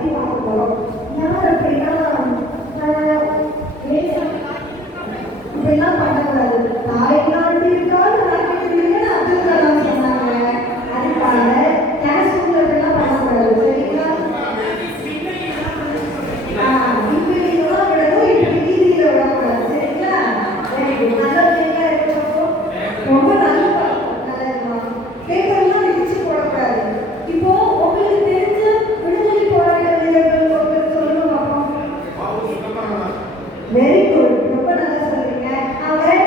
பத்தி பார்க்க போறோம். யார் அப்படின்னா இப்படிலாம் பண்ணக்கூடாது. தாய்நாட்டிற்காக நாட்டிற்கு அப்துல் கலாம் சொன்னாங்க. அதுக்காக கிளாஸ் ரூம்ல இப்படிலாம் பண்ணக்கூடாது. சரிங்களா? இப்படிலாம் விடணும், இப்படி வீதியில விடக்கூடாது. சரிங்களா? நல்ல பிள்ளைங்களா இருக்கணும். ரொம்ப நல்ல பேப்பர்லாம் இடிச்சு போடக்கூடாது. இப்போ உங்களுக்கு தெரிஞ்ச விடுதலை போராட்ட வீரர்கள் உங்களுக்கு சொல்லுங்க பார்ப்போம். வெரி குட், ரொம்ப நல்லா சொல்றீங்க. அவர்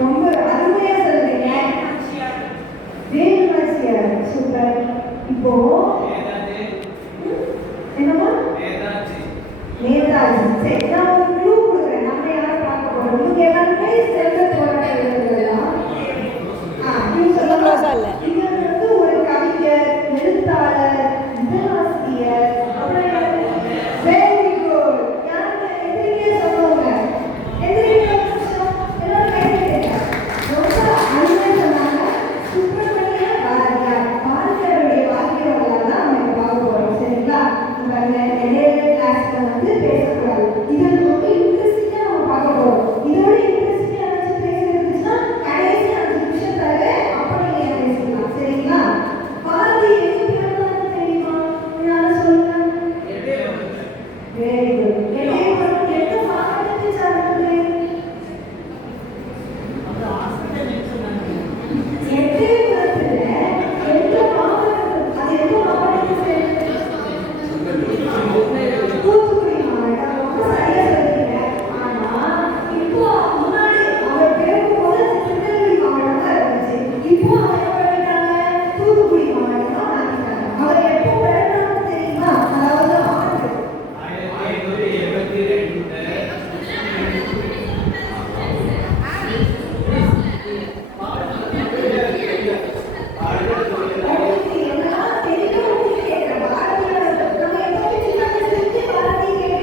ரொம்ப அருமையா சொல்றீங்க. வேலுநாச்சியார், சூப்பர். இப்போ என்னமா நேதாஜி. சரி, நான்